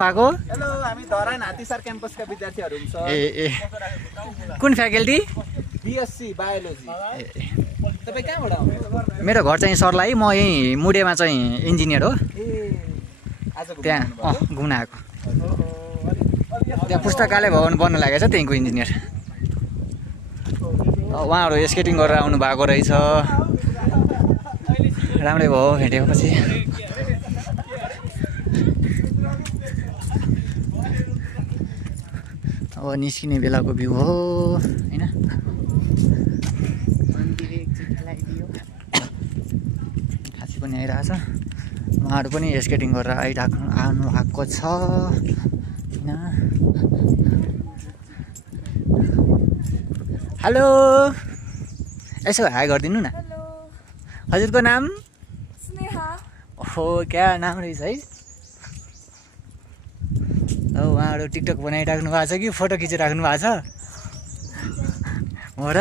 पाको हेलो हामी धरान हात्तीसार क्याम्पसका विद्यार्थीहरू हुन्छौँ ए कुन फ्याकल्टी बीएससी बायोलोजी तपाईँ कहाँबाट आउनुहुन्छ मेरो घर चाहिँ सर्लाही म यहीँ मुडेमा चाहिँ इन्जिनियर हो ए आज त्यहाँ घुम्न आएको त्यहाँ पुस्तकालय भवन बन्न लागेको छ त्यहीँको इन्जिनियर उहाँहरू स्केटिङ गरेर आउनु भएको रहेछ राम्रै भयो भेटेपछि अब निस्किने बेलाको भ्यू हो हैन खासी पनि आइरहेछ उहाँहरू पनि स्केटिङ गरेर आउनु भएको छ हैन हेलो यसो हाई गरिदिनु न हजुरको नाम स्नेहा ओहो क्या नाम रहेछ है उहाँहरू टिकटक बनाइराख्नु भएको छ कि फोटो खिचिराख्नु भएको छ हो र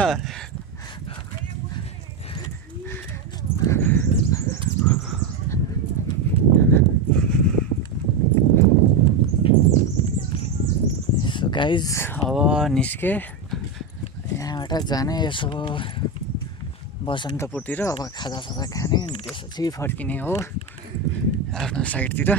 सो गाइज अब निस्के यहाँबाट जाने यसो बसन्तपुरतिर अब खाजासाजा खाने अनि त्यसपछि फर्किने हो आफ्नो साइडतिर